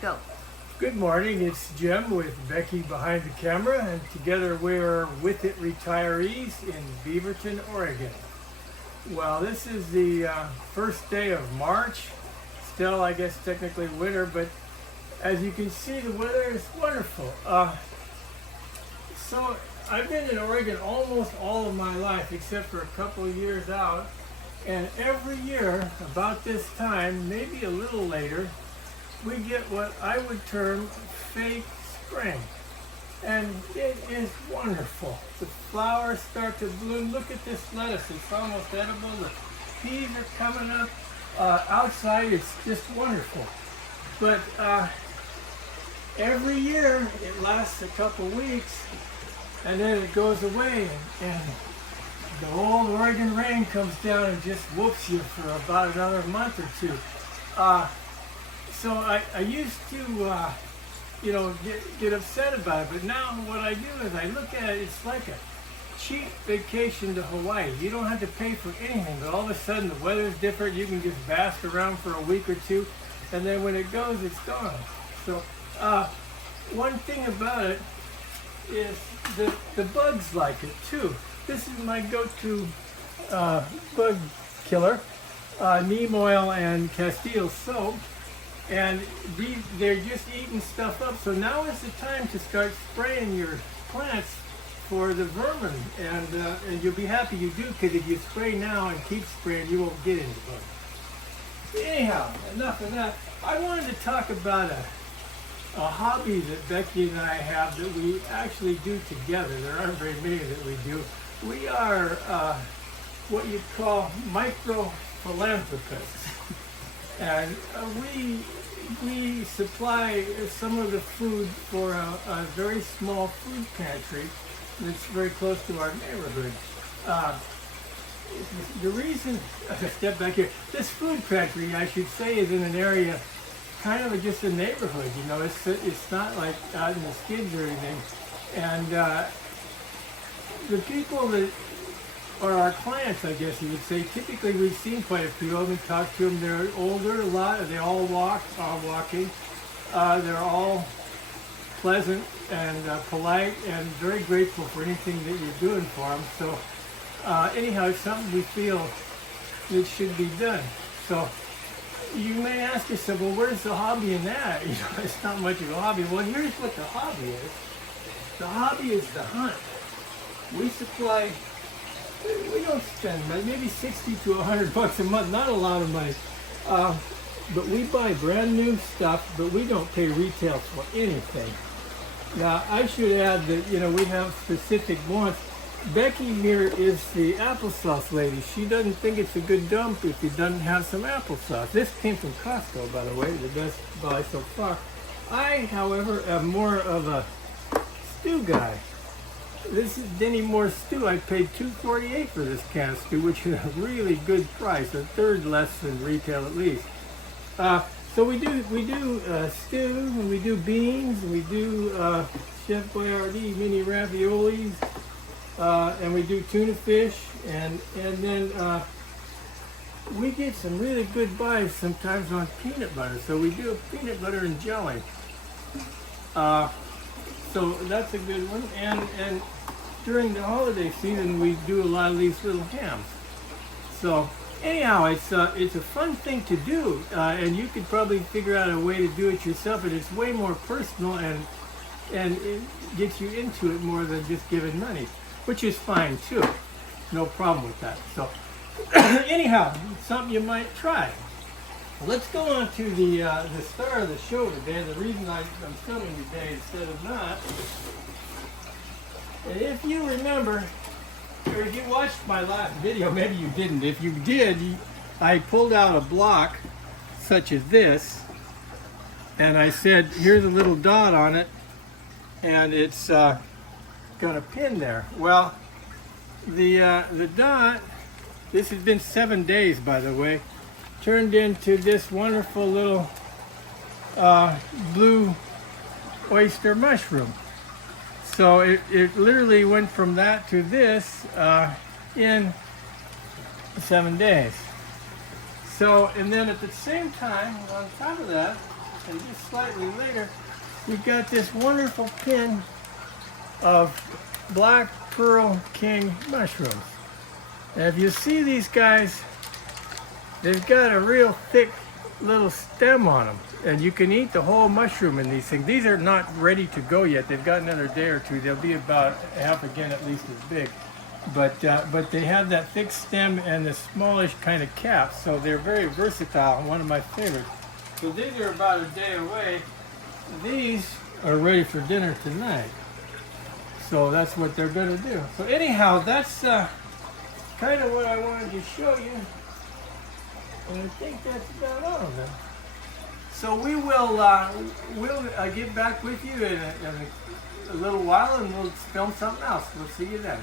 Go. Good morning, it's Jim with Becky behind the camera, and together we're With It Retirees in Beaverton, Oregon. Well, this is the first day of March. Still, I guess, technically winter, but as you can see, the weather is wonderful. So I've been in Oregon almost all of my life, except for a couple of years out. And every year, about this time, maybe a little later, we get what I would term fake spring. And it is wonderful. The flowers start to bloom. Look at this lettuce, it's almost edible. The peas are coming up. Outside, it's just wonderful. But every year, it lasts a couple weeks, and then it goes away, and the old Oregon rain comes down and just whoops you for about another month or two. So I used to, get upset about it, but now what I do is I look at it, it's like a cheap vacation to Hawaii. You don't have to pay for anything, but all of a sudden the weather's different, you can just bask around for a week or two, and then when it goes, it's gone. So one thing about it is the bugs like it too. This is my go-to bug killer, neem oil and Castile soap. And they're just eating stuff up. So now is the time to start spraying your plants for the vermin. And you'll be happy you do, because if you spray now and keep spraying, you won't get any bugs. Anyhow, enough of that. I wanted to talk about a hobby that Becky and I have that we actually do together. There aren't very many that we do. We are what you'd call micro-philanthropists. And we supply some of the food for a very small food pantry that's very close to our neighborhood. The reason, step back here, this food pantry, I should say, is in an area kind of just a neighborhood. You know, it's not like out in the skids or anything. And the people that are our clients, I guess you would say, typically we've seen quite a few of them, talked to them. They're older, a lot, they all are walking. They're all pleasant and polite and very grateful for anything that you're doing for them. So anyhow, it's something we feel that should be done. So you may ask yourself, well, where's the hobby in that? You know, it's not much of a hobby. Well, here's what the hobby is. The hobby is the hunt. We don't spend maybe 60 to 100 bucks a month, not a lot of money. But we buy brand new stuff, but we don't pay retail for anything. Now, I should add that, we have specific wants. Becky here is the applesauce lady. She doesn't think it's a good dump if it doesn't have some applesauce. This came from Costco, by the way, the best buy so far. I, however, am more of a stew guy. This is Denny Moore's stew. I paid $2.48 for this can of stew, which is a really good price, a third less than retail at least. So we do stew, and we do beans, and we do Chef Boyardee mini raviolis, and we do tuna fish, and then we get some really good buys sometimes on peanut butter. So we do peanut butter and jelly. So that's a good one, and during the holiday season we do a lot of these little hams. So anyhow, it's a fun thing to do, and you could probably figure out a way to do it yourself, and it's way more personal, and it gets you into it more than just giving money, which is fine too. No problem with that. So anyhow, something you might try. Let's go on to the star of the show today. The reason I'm filming today instead of not. And if you remember, or if you watched my last video, maybe you didn't. If you did, I pulled out a block such as this, and I said, here's a little dot on it, and it's got a pin there. Well, the dot, this has been 7 days, by the way, turned into this wonderful little blue oyster mushroom. So it literally went from that to this in 7 days. So, and then at the same time, on top of that, and just slightly later, we got this wonderful pin of black pearl king mushrooms. And if you see these guys, they've got a real thick little stem on them, and you can eat the whole mushroom in these things. These are not ready to go yet. They've got another day or two. They'll be about half again, at least as big. But they have that thick stem and the smallish kind of cap, so they're very versatile. One of my favorites. So these are about a day away. These are ready for dinner tonight. So that's what they're going to do. So anyhow, that's kind of what I wanted to show you. And I think that's about all of them. So we will get back with you in a little while, and we'll film something else. We'll see you then.